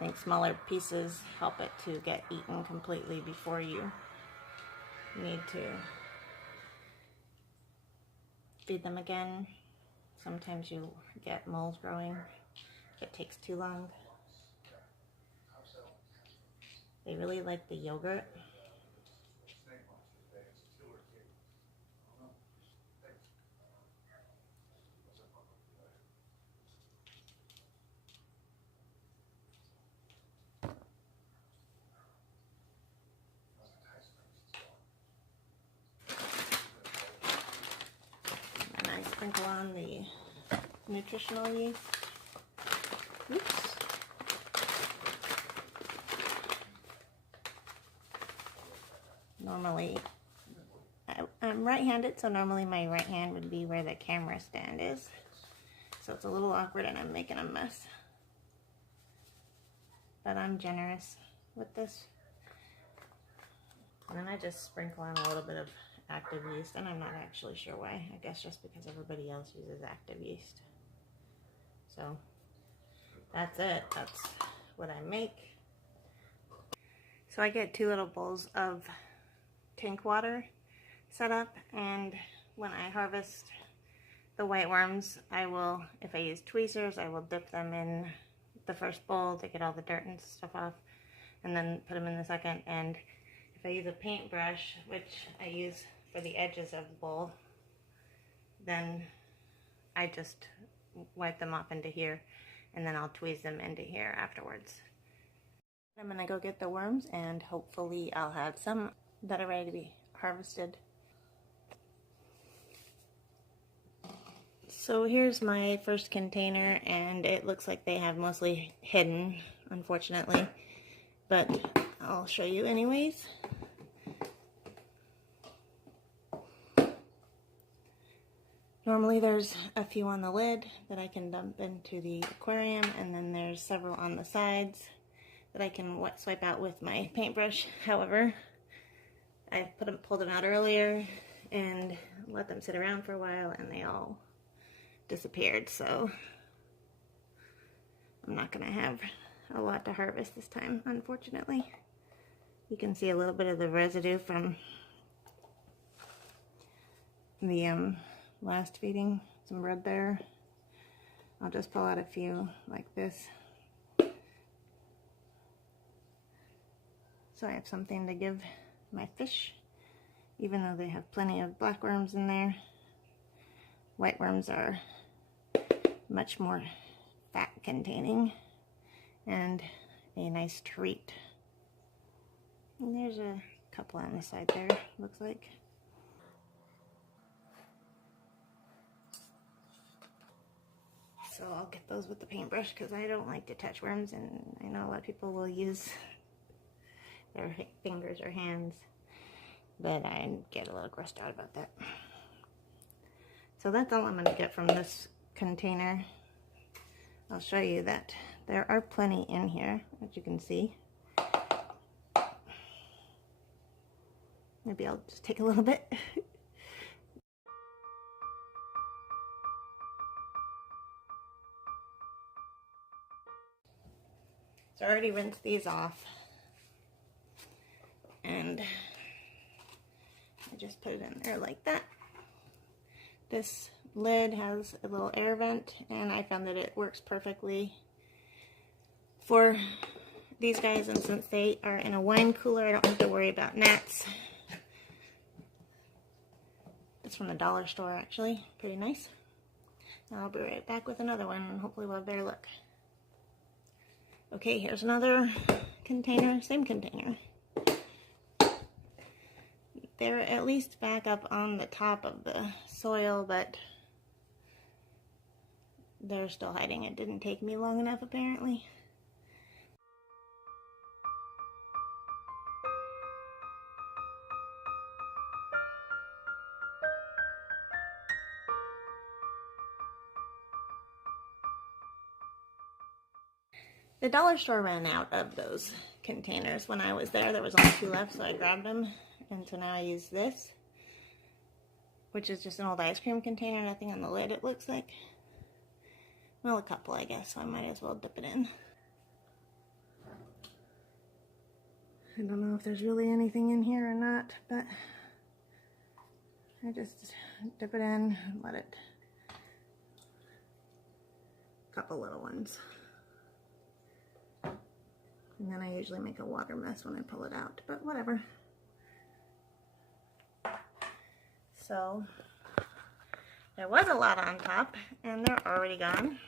think smaller pieces help it to get eaten completely before you need to feed them again. Sometimes you get moles growing if it takes too long. They really like the yogurt. And I sprinkle on the nutritional yeast. Oops. Normally, I'm right-handed, so normally my right hand would be where the camera stand is. So it's a little awkward and I'm making a mess. But I'm generous with this. And then I just sprinkle on a little bit of active yeast, and I'm not actually sure why. I guess just because everybody else uses active yeast. So that's it. That's what I make. So I get 2 little bowls of tank water set up, and when I harvest the white worms, I will, if I use tweezers, I will dip them in the first bowl to get all the dirt and stuff off, and then put them in the second. And if I use a paintbrush, which I use for the edges of the bowl, then I just wipe them off into here, and then I'll tweeze them into here afterwards. I'm gonna go get the worms, and hopefully I'll have some that are ready to be harvested. So here's my first container, and it looks like they have mostly hidden, unfortunately, but I'll show you anyways. Normally there's a few on the lid that I can dump into the aquarium, and then there's several on the sides that I can swipe out with my paintbrush. However, I pulled them out earlier and let them sit around for a while, and they all disappeared, so I'm not gonna have a lot to harvest this time, unfortunately. You can see a little bit of the residue from the last feeding, some red there. I'll just pull out a few like this, so I have something to give my fish, even though they have plenty of black worms in there. White worms are much more fat containing and a nice treat. And there's a couple on the side there, looks like. So I'll get those with the paintbrush because I don't like to touch worms, and I know a lot of people will use their fingers or hands, but I get a little grossed out about that. So that's all I'm going to get from this container. I'll show you that there are plenty in here, as you can see. Maybe I'll just take a little bit. So I already rinsed these off, and I just put it in there like that. This lid has a little air vent, and I found that it works perfectly for these guys, and since they are in a wine cooler, I don't have to worry about gnats. It's from the dollar store, actually. Pretty nice. I'll be right back with another one, and hopefully we'll have better luck. Okay, here's another container, same container. They're at least back up on the top of the soil, but they're still hiding. It didn't take me long enough, apparently. The dollar store ran out of those containers when I was there. There was only 2 left, so I grabbed them. And so now I use this, which is just an old ice cream container, nothing on the lid, it looks like. Well, a couple, I guess, so I might as well dip it in. I don't know if there's really anything in here or not, but I just dip it in and let it, a couple little ones. And then I usually make a water mess when I pull it out, but whatever. So there was a lot on top and they're already gone.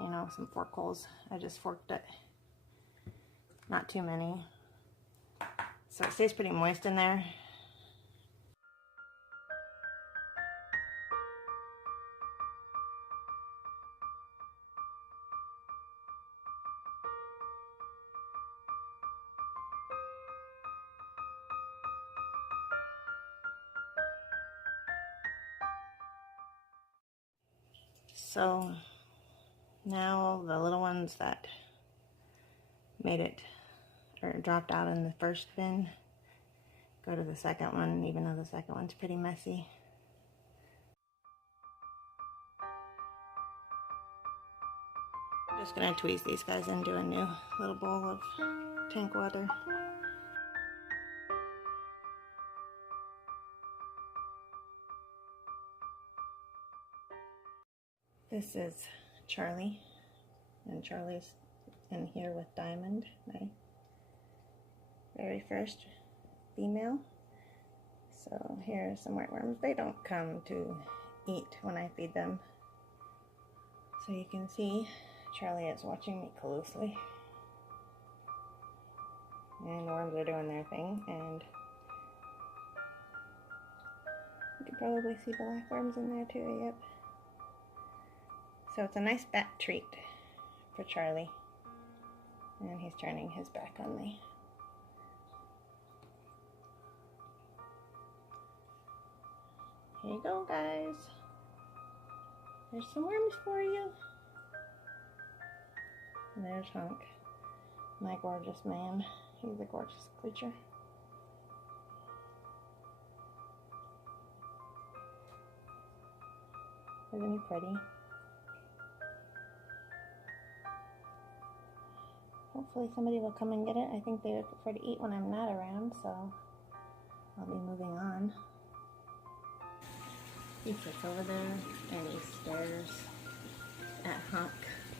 You know, some fork holes. I just forked it. Not too many. So it stays pretty moist in there. So now the little ones that made it or dropped out in the first bin go to the second one, even though the second one's pretty messy. I'm just gonna tweeze these guys into a new little bowl of tank water. This is Charlie, and Charlie's in here with Diamond, my very first female. So here are some whiteworms. They don't come to eat when I feed them. So you can see Charlie is watching me closely. And the worms are doing their thing, and you can probably see black worms in there too, yep. So it's a nice bat treat for Charlie. And he's turning his back on me. Here you go, guys. There's some worms for you. And there's Hunk, my gorgeous man. He's a gorgeous creature. Isn't he pretty? Hopefully somebody will come and get it. I think they would prefer to eat when I'm not around, so I'll be moving on. He sits over there and he stares at Hunk.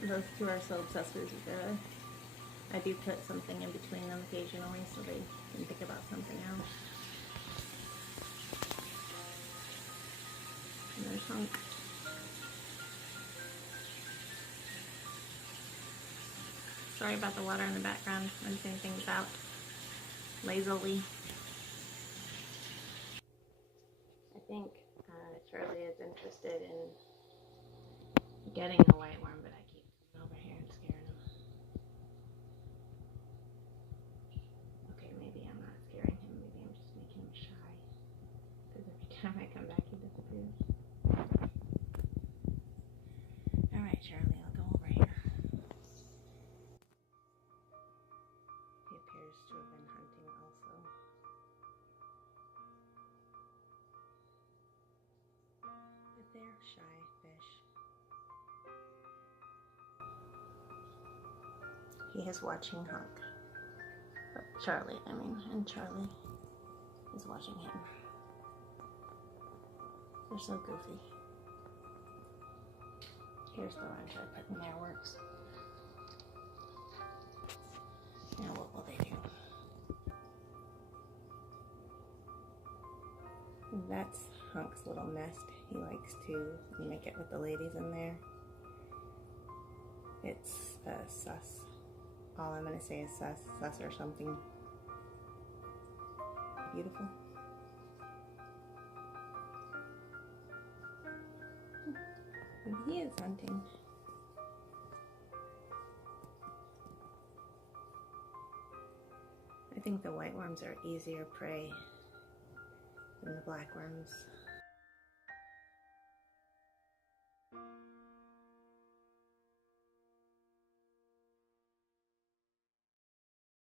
Those two are so obsessed with each other. I do put something in between them occasionally so they can think about something else. And there's Hunk. Sorry about the water in the background. I'm doing things out lazily. I think Charlie is interested in getting a whiteworm, but I keep him over here and scaring him. Okay, maybe I'm not scaring him. Maybe I'm just making him shy. Because every time I come back, he disappears. Alright, Charlie, I'll go over here. He appears to have been hunting also. But they're shy fish. He is watching Hunk. But Charlie, and Charlie is watching him. They're so goofy. Here's the orange I put in there works. Now what will they do? That's Hunk's little nest. He likes to make it with the ladies in there. It's sus. All I'm going to say is sus or something. Beautiful. And he is hunting. I think the white worms are easier prey than the black worms.